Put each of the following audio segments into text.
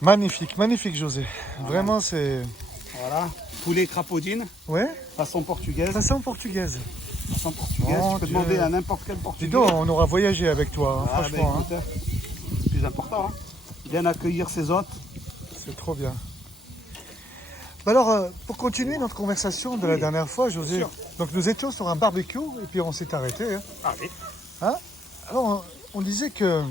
Magnifique, magnifique José. Vraiment c'est... Voilà, poulet crapaudine, Ouais, façon portugaise. façon portugaise. Façon portugaise, Mon tu peux Dieu. demander à n'importe quel Dis portugais. donc, on aura voyagé avec toi, hein, Ah, franchement. ben, écoute, c'est le plus important. Hein. Bien accueillir ses hôtes. C'est trop bien. Bah alors, pour continuer notre conversation de la Oui, dernière fois, José, sûr. donc nous étions sur un barbecue et puis on s'est arrêté. Hein. Allez. Hein. Alors, on disait que...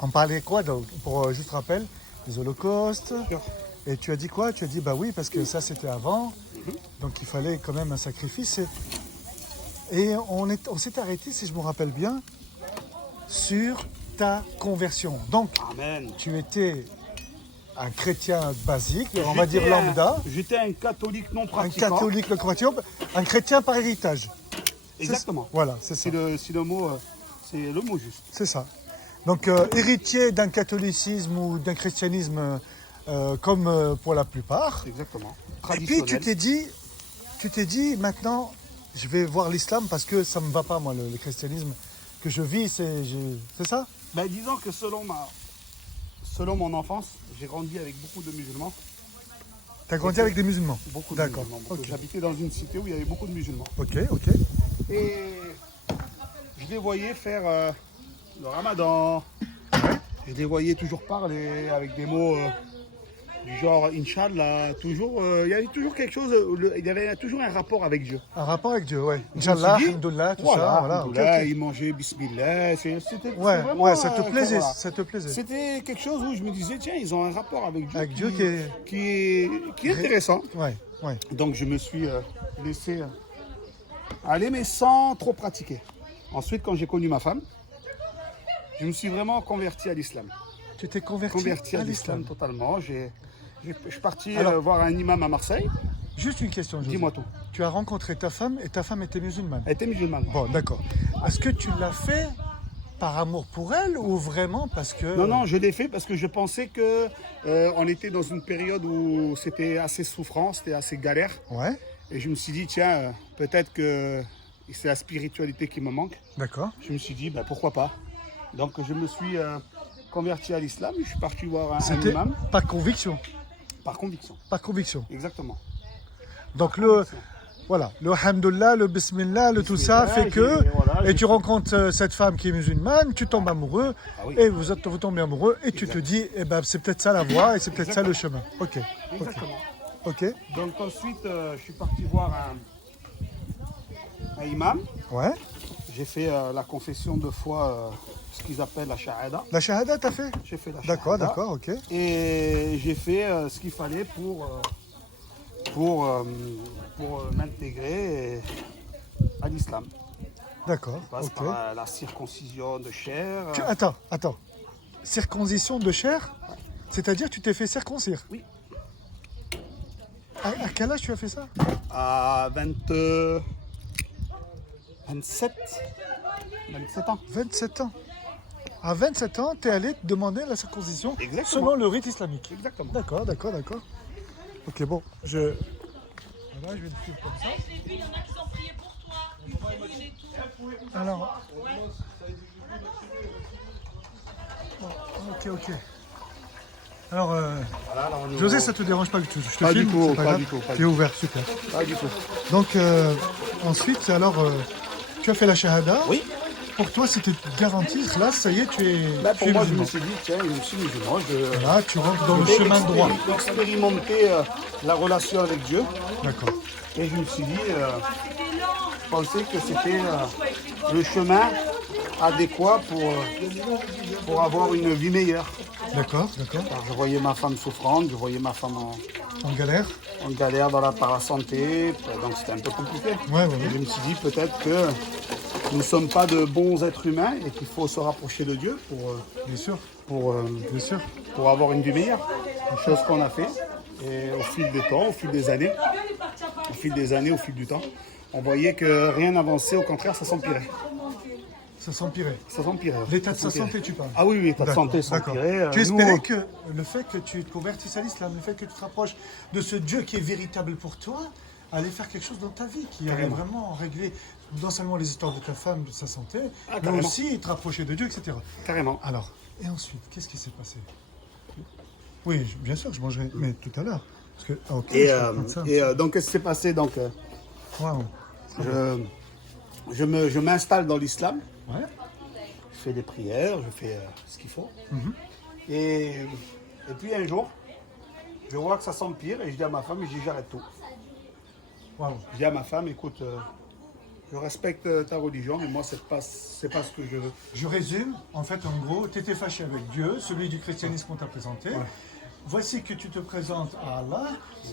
On parlait quoi donc, pour juste rappel, des holocaustes. Sûr. Et tu as dit quoi? Tu as dit bah oui, parce que ça c'était avant, donc il fallait quand même un sacrifice. Et on s'est arrêté, si je me rappelle bien, sur ta conversion. Donc, Amen. tu étais un chrétien basique, on va dire lambda, J'étais un catholique non un pratiquant. catholique le chrétien, un chrétien par héritage. Exactement. Voilà, c'est ça. C'est le mot juste. C'est ça. Donc, héritier d'un catholicisme ou d'un christianisme comme pour la plupart. Exactement. Et puis, Traditionnel. tu t'es dit, maintenant, je vais voir l'islam parce que ça ne me va pas, moi, le christianisme que je vis, c'est ça? Ben, disons que selon mon enfance, j'ai grandi avec beaucoup de musulmans. Tu as grandi avec des musulmans? Beaucoup de D'accord. musulmans. beaucoup. Ok. J'habitais dans une cité où il y avait beaucoup de musulmans. Ok, ok. Et je les voyais faire le ramadan. Je les voyais toujours parler avec des mots du genre Inch'Allah. Toujours, il y avait toujours quelque chose, il y avait toujours un rapport avec Dieu. Un rapport avec Dieu, ouais. Je me suis Inch'Allah, dit, Alhamdoulilah, tout voilà, ça. Voilà, ok, Alhamdoulilah, ok. ils mangeaient Bismillah. C'était Ouais, vraiment, ouais, ça te plaisait, voilà. ça te plaisait. C'était quelque chose où je me disais, tiens, ils ont un rapport avec Dieu, Avec Dieu qui est intéressant. Ouais, ouais. Donc je me suis laissé aller, mais sans trop pratiquer. Ensuite, quand j'ai connu ma femme, je me suis vraiment converti à l'islam. Tu t'es converti à l'islam. Totalement. Je suis parti Alors- voir un imam à Marseille. Juste une question, José. Dis-moi tout. Tu as rencontré ta femme et ta femme était musulmane. Elle était musulmane. Bon, d'accord. Est-ce que tu l'as fait par amour pour elle ou vraiment parce que... Non, non, je l'ai fait parce que je pensais que on était dans une période où c'était assez souffrant, c'était assez galère. Ouais, Et je me suis dit, tiens, peut-être que c'est la spiritualité qui me manque. d'accord. Je me suis dit, bah, pourquoi pas. Donc je me suis converti à l'islam. Je suis parti voir un C'était imam par conviction. par conviction. Par conviction. Exactement. Donc voilà, le hamdullah, le bismillah, le tout ça Bismillah, fait que... voilà, et tu rencontres cette femme qui est musulmane, tu tombes amoureux, Ah oui. et vous tombez amoureux, et tu te dis, eh ben, c'est peut-être ça la voie, et c'est peut-être ça le chemin. Ok, Exactement. ok, Donc ensuite, je suis parti voir un imam. ouais. J'ai fait la confession de foi, ce qu'ils appellent la shahada. La shahada, t'as fait? J'ai fait la D'accord, shahada. d'accord, ok. Et j'ai fait ce qu'il fallait pour m'intégrer à l'islam. D'accord, Je passe ok. par la circoncision de chair. Attends. Circoncision de chair? C'est-à-dire tu t'es fait circoncire? Oui. À quel âge tu as fait ça? À 27 ans. 27 ans. À 27 ans, tu es allé te demander la circoncision Exactement. selon le rite islamique. Exactement. D'accord. Ok, bon, Voilà, je vais te suivre comme ça. J'ai vu, il y en a qui ont prié pour toi. Oui, et tout. Alors... Bon, ok. Alors, Voilà, là, on est José, au- ça te dérange pas du tout? Je te Pas du filme, tout, c'est pas grave. du tout, pas Tu es du ouvert, super. Pas du tout. Donc, ensuite, alors, tu as fait la shahada. Oui. Pour toi, c'était garanti. Là, ça y est, tu es, Là, tu pour es moi, je musulman. me suis dit, tiens, je suis musulman. Là, tu rentres dans le vais chemin droit. expérimenter la relation avec Dieu. D'accord. Et je me suis dit, je pensais que c'était le chemin adéquat pour avoir une vie meilleure. D'accord. Alors, je voyais ma femme souffrante, je voyais ma femme En galère. en galère dans la parasanté, donc c'était un peu compliqué. Ouais. Et je me suis dit peut-être que nous ne sommes pas de bons êtres humains et qu'il faut se rapprocher de Dieu Bien sûr. bien sûr, pour avoir une vie meilleure. Une chose qu'on a fait. Et au fil des temps, au fil des années, au fil du temps, on voyait que rien n'avançait, au contraire, ça s'empirait. Ça s'empirait. Ça s'empirait. L'état de Ça sa s'empirait. santé, tu parles? Ah oui, l'état de D'accord, santé d'accord. s'empirait. Tu Nous, espérais que le fait que tu te convertisses à l'islam, le fait que tu te rapproches de ce Dieu qui est véritable pour toi, allait faire quelque chose dans ta vie, qui allait Carrément. vraiment régler non seulement les histoires de ta femme, de sa santé, mais carrément. aussi te rapprocher de Dieu, etc. Carrément. Alors, et ensuite, qu'est-ce qui s'est passé? Oui, bien sûr, je mangerai, mais tout à l'heure. Parce que, ah, ok, Et, je vais prendre ça. donc, qu'est-ce qui s'est passé? Donc, Waouh. je m'installe dans l'islam. Ouais. Je fais des prières, je fais ce qu'il faut. Mhm. Et puis un jour, je vois que ça s'empire et je dis à ma femme, je dis j'arrête tout. Waouh. Je dis à ma femme, écoute, je respecte ta religion, mais moi, c'est pas ce que je veux. Je résume, en fait, en gros, tu étais fâché avec Dieu, celui du christianisme qu'on t'a présenté. Voici que tu te présentes à Allah,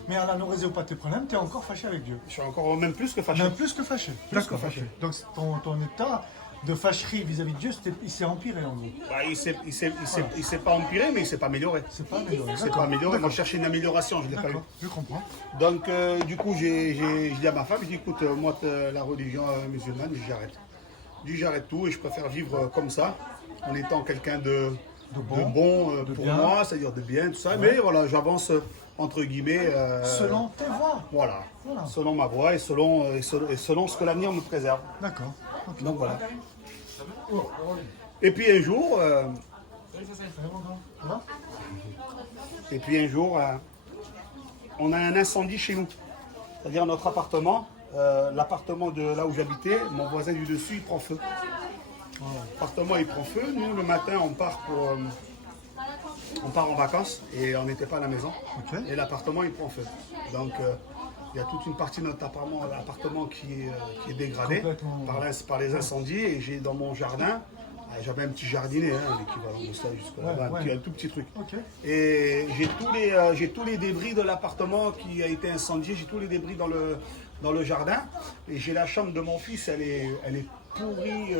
mais Allah ne résout pas tes problèmes, tu es encore fâché avec Dieu. Je suis encore même plus que fâché. Même plus que fâché. Plus D'accord, que fâché. ok. Donc ton état de fâcherie vis-à-vis de Dieu, il s'est empiré en gros. Bah, il s'est pas empiré, mais il s'est pas amélioré. C'est pas amélioré. C'est pas amélioré. Moi, je cherchais une amélioration, je l'ai pas eu. D'accord, je comprends. Donc, du coup, j'ai dit à ma femme, je dis, écoute, moi, la religion musulmane, j'arrête. Je dis, j'arrête tout et je préfère vivre comme ça, en étant quelqu'un de bon de pour bien. moi, c'est-à-dire de bien, tout ça. Mais voilà, j'avance, entre guillemets. Selon tes voies. Voilà. Voilà. Selon ma voie et selon ce que l'avenir me préserve. D'accord. Ok. Donc, voilà. Et puis un jour, Voilà. on a un incendie chez nous. C'est-à-dire notre appartement, l'appartement de là où j'habitais, mon voisin du dessus, il prend feu. L'appartement, il prend feu. Nous, le matin, on part en vacances et on n'était pas à la maison. Ok. Et l'appartement, il prend feu. Donc, il y a toute une partie de notre appartement qui est dégradée Complètement. par les incendies. Et j'ai dans mon jardin, j'avais un petit jardinet, l'équivalent de ça jusque là-bas, Ouais. un tout petit truc. Ok. Et j'ai tous les débris de l'appartement qui a été incendié, j'ai tous les débris dans le jardin. Et j'ai la chambre de mon fils, elle est pourrie,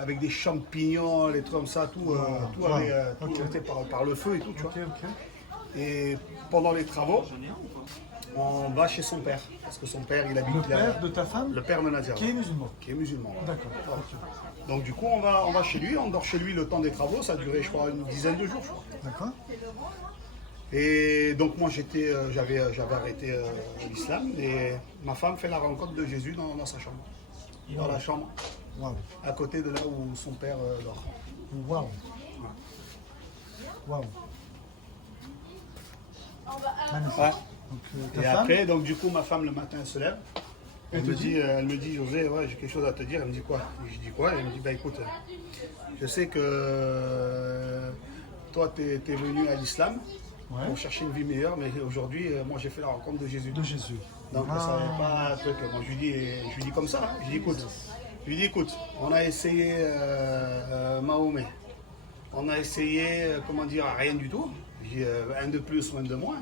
avec des champignons, les trucs comme ça, tout été par le feu et tout, tu vois. Ok, ok. Et pendant les travaux, on va chez son père, parce que son père, il habite Le père de ta femme, le père de Nadia, qui est musulman. qui est musulman. Ouais. D'accord. Voilà. Ok. Donc du coup, on va chez lui, on dort chez lui le temps des travaux, ça a duré, je crois, une dizaine de jours, je crois. D'accord. Et donc moi j'avais arrêté l'islam et ma femme fait la rencontre de Jésus dans sa chambre. Dans la chambre, Waouh. à côté de là où son père dort. Waouh. Waouh. Magnifique. Ouais. Donc, Et ta femme, après, donc du coup ma femme le matin elle se lève. Elle te Elle me dit José, ouais, j'ai quelque chose à te dire. Elle me dit quoi? Et je dis quoi? Elle me dit bah écoute, je sais que toi tu es venu à l'islam ouais, pour chercher une vie meilleure, mais aujourd'hui moi j'ai fait la rencontre de Jésus. de Jésus. Donc Ah. ça n'avait pas un truc. Moi, je lui dis comme ça. Hein. Je lui dis écoute, on a essayé Mahomet. On a essayé, comment dire, rien du tout. Je dis un de plus ou un de moins.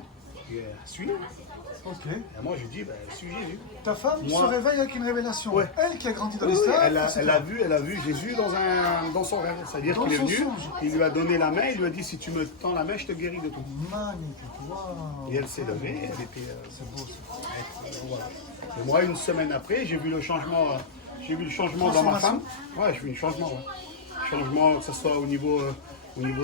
Je dis suis-le. Ok. Et moi, je dis suis Jésus. Ta femme Moi- se réveille avec une révélation. Ouais. Elle qui a grandi dans Oui, l'islam. elle a vu Jésus dans son rêve. C'est-à-dire Dans qu'il est son venu, songe. il lui a donné la main, il lui a dit si tu me tends la main, je te guéris de tout. Magnifique. Waouh. Et elle s'est levée, elle était. C'est beau ça. Voilà. Et moi, une semaine après, j'ai vu le changement dans ma femme. Ouais, j'ai vu un changement. Ouais. Changement, que ce soit au niveau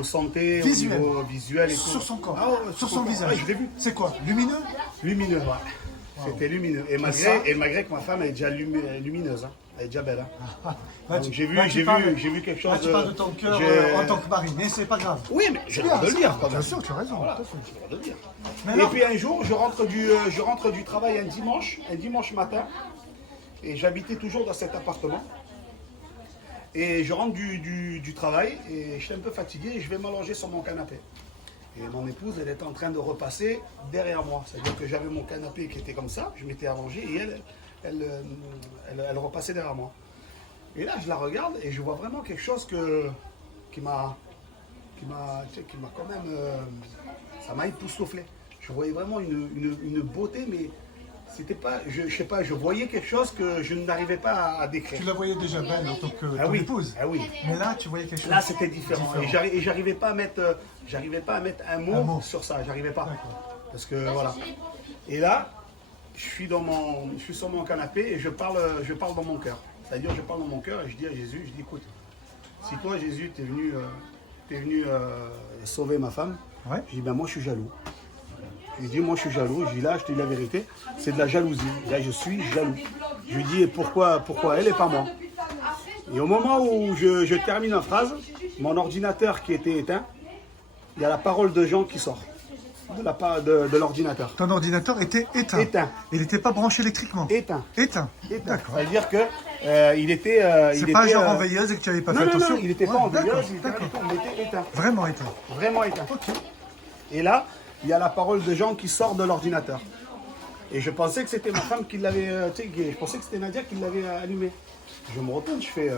santé, Visuel. au niveau visuel et tout. Sur son corps. Ah ouais, sur son corps. visage. Ouais, je l'ai vu. C'est quoi? Lumineux? Lumineux, ouais. C'était lumineux. Et malgré que ma femme elle est déjà lumineuse, hein. Elle est déjà belle. Hein. Donc, j'ai vu quelque chose. Là, tu parles de ton cœur en tant que mari, mais c'est pas grave. Oui, mais j'ai le Bien, droit de le dire. quand Bien même. sûr, tu as raison. Voilà, tout à fait. j'ai le droit de le dire. Mais Et alors- puis un jour, je rentre du travail un dimanche matin, et j'habitais toujours dans cet appartement. Et je rentre du travail et je suis un peu fatigué et je vais m'allonger sur mon canapé. Et mon épouse, elle était en train de repasser derrière moi. C'est-à-dire que j'avais mon canapé qui était comme ça, je m'étais allongé et elle repassait derrière moi. Et là, je la regarde et je vois vraiment quelque chose qui m'a quand même, ça m'a époustouflé. Je voyais vraiment une beauté, mais c'était pas, je sais pas, je voyais quelque chose que je n'arrivais pas à décrire. Tu la voyais déjà belle en tant que Ah ton oui, épouse. ah oui. Mais là, tu voyais quelque chose. Là, c'était différent. Et j'arrivais pas à mettre un mot, Un mot. sur ça. J'arrivais pas. D'accord. Parce que voilà. Et là, je suis sur mon canapé et je parle dans mon cœur. C'est-à-dire, je parle dans mon cœur et je dis à Jésus, je dis, écoute, si toi, Jésus, t'es venu sauver ma femme, Ouais. je dis, ben moi, je suis jaloux. Je lui dis, moi, je suis jaloux. Je dis, là, je te dis la vérité, c'est de la jalousie. Là, je suis jaloux. Je lui dis, et pourquoi elle et pas moi? Et au moment où je termine la phrase, mon ordinateur qui était éteint, il y a la parole de Jean qui sort. de l'ordinateur. Ton ordinateur était éteint. Éteint. Il n'était pas branché électriquement. Éteint. Éteint. Éteint. D'accord. Ça veut dire que il était. C'est il pas était, genre en veilleuse et que tu n'avais pas non, fait non, attention. non, il n'était pas Ouais, en veilleuse, d'accord, il était, d'accord. il était éteint. Vraiment éteint. Vraiment éteint. Ok. Et là, il y a la parole de Jean qui sort de l'ordinateur. Et je pensais que c'était ma femme qui l'avait. Je pensais que c'était Nadia qui l'avait allumé. Je me retourne, je fais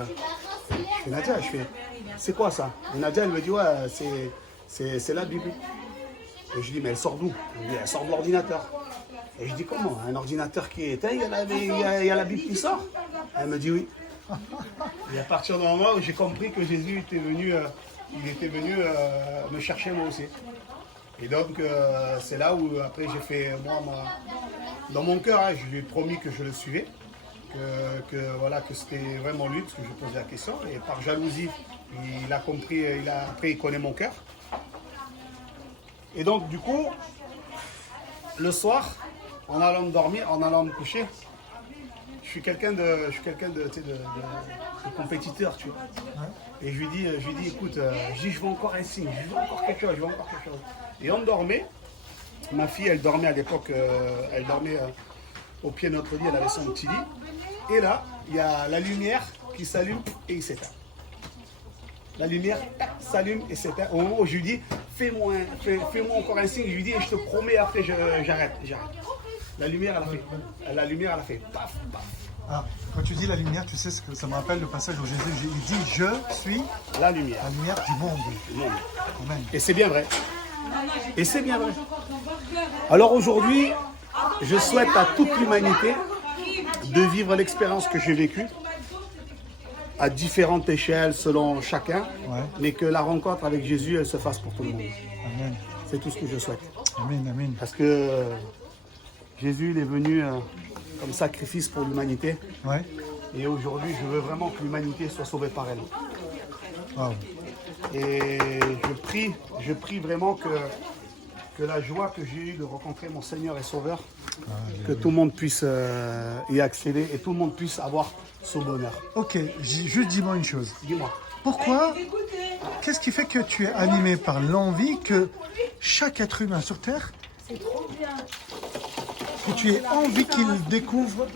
Nadia, c'est quoi ça? Et Nadia, elle me dit, ouais, c'est la Bible. Et je dis, mais elle sort d'où? Elle me dit, elle sort de l'ordinateur. Et je dis, comment? Un ordinateur qui est éteint, il y a la Bible qui sort? Elle me dit oui. Et à partir du moment où j'ai compris que Jésus était venu, me chercher moi aussi. Et donc, c'est là où après j'ai fait, dans mon cœur, hein, je lui ai promis que je le suivais. Que c'était vraiment lui, parce que je posais la question. Et par jalousie, il a compris, après il connaît mon cœur. Et donc du coup, le soir, en allant me dormir, en allant me coucher, je suis quelqu'un de compétiteur, tu vois. Et je lui dis, écoute, je veux encore un signe, je veux encore quelque chose, Et on dormait. Ma fille, elle dormait à l'époque, au pied de notre lit, elle avait son petit lit. Et là, il y a la lumière qui s'allume et il s'éteint. La lumière s'allume et s'éteint. Au moment où je lui dis, fais-moi encore un signe, je lui dis, et je te promets, après j'arrête. La lumière, elle a fait paf, paf. Ah, quand tu dis la lumière, tu sais ce que ça me rappelle le passage où Jésus il dit, je suis la lumière du monde. Amen. Et c'est bien vrai. Et c'est bien vrai. Alors aujourd'hui, je souhaite à toute l'humanité de vivre l'expérience que j'ai vécue à différentes échelles selon chacun, mais que la rencontre avec Jésus, elle se fasse pour tout le monde. Amen. C'est tout ce que je souhaite. Amen, amen. Parce que Jésus, il est venu comme sacrifice pour l'humanité. Ouais. Et aujourd'hui, je veux vraiment que l'humanité soit sauvée par elle. Wow. Et je prie vraiment que la joie que j'ai eue de rencontrer mon Seigneur et Sauveur, que tout le monde puisse y accéder et tout le monde puisse avoir ce bonheur. Ok, juste dis-moi une chose. Dis-moi. Pourquoi, qu'est-ce qui fait que tu es animé par l'envie que chaque être humain sur Terre, que tu aies envie qu'il découvre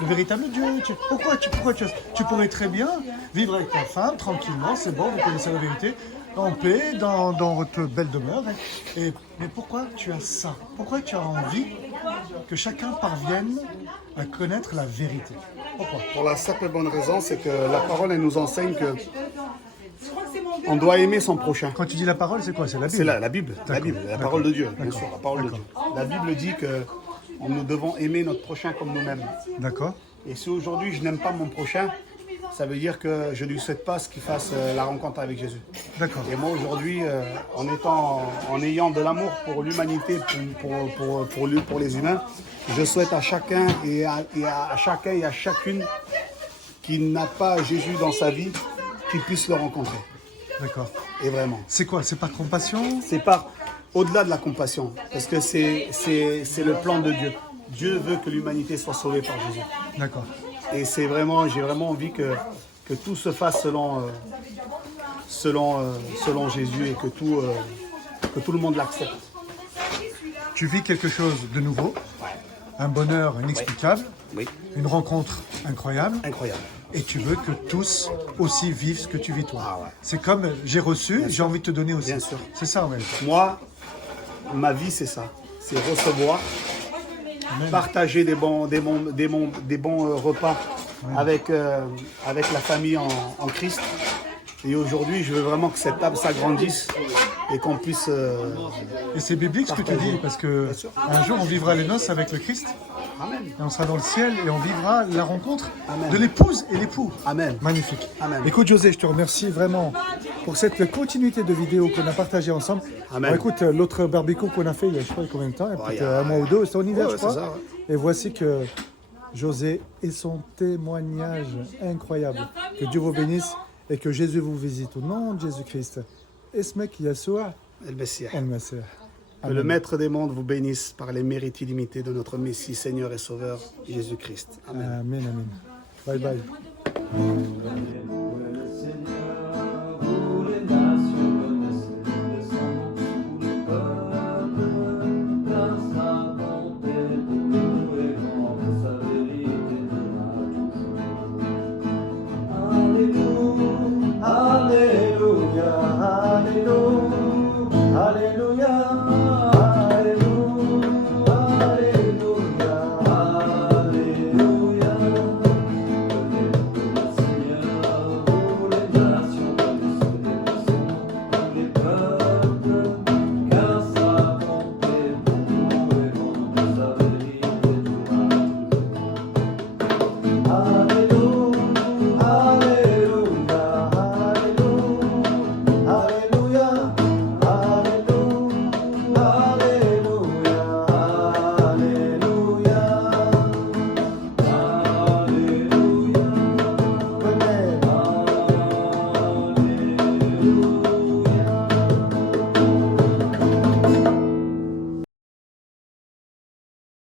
le véritable Dieu? Pourquoi tu pourrais très bien vivre avec ta femme tranquillement, c'est bon, vous connaissez la vérité, en paix, dans votre belle demeure. Mais pourquoi tu as ça? Pourquoi tu as envie que chacun parvienne à connaître la vérité? Pourquoi? Pour la simple et bonne raison, c'est que la parole, elle nous enseigne que on doit aimer son prochain. Quand tu dis la parole, c'est quoi? C'est la Bible? C'est la Bible, la parole de Dieu, bien D'accord. sûr, la parole de Dieu. La Bible dit que nous devons aimer notre prochain comme nous-mêmes. D'accord. Et si aujourd'hui je n'aime pas mon prochain, ça veut dire que je ne lui souhaite pas ce qu'il fasse la rencontre avec Jésus. D'accord. Et moi aujourd'hui, en ayant de l'amour pour l'humanité, pour les humains, je souhaite à chacun et à chacune qui n'a pas Jésus dans sa vie, qu'il puisse le rencontrer. D'accord. Et vraiment. C'est quoi? C'est par compassion? C'est par au-delà de la compassion, parce que c'est le plan de Dieu. Dieu veut que l'humanité soit sauvée par Jésus. D'accord. Et j'ai vraiment envie que tout se fasse selon Jésus et que tout le monde l'accepte. Tu vis quelque chose de nouveau, un bonheur inexplicable, Oui, une rencontre incroyable, incroyable. et tu veux que tous aussi vivent ce que tu vis toi. Ah ouais. C'est comme j'ai reçu, j'ai envie de te donner aussi. Bien sûr. C'est ça, ouais. Moi, ma vie, c'est ça. C'est recevoir, partager des bons repas avec la famille en Christ. Et aujourd'hui, je veux vraiment que cette table s'agrandisse et qu'on puisse... Et c'est biblique ce que tu dis, parce que Bien sûr. un jour on vivra les noces avec le Christ, Amen. et on sera dans le ciel, et on vivra la rencontre Amen. de l'épouse et l'époux. Amen. Magnifique. Amen. Écoute José, je te remercie vraiment pour cette continuité de vidéos qu'on a partagées ensemble. Amen. Bon, écoute, l'autre barbecue qu'on a fait il y a je sais pas combien de temps, il y a peut-être il y a- un mois ou deux, c'était en hiver Ouais, je crois. c'est ça, ouais. Et voici que José et son témoignage incroyable. Que Dieu vous bénisse et que Jésus vous visite au nom de Jésus-Christ. Esmek Yassoua El Messie. El-Masser. Que le Maître des mondes vous bénisse par les mérites illimités de notre Messie, Seigneur et Sauveur, Jésus-Christ. Amen. Amen, amen. Bye bye.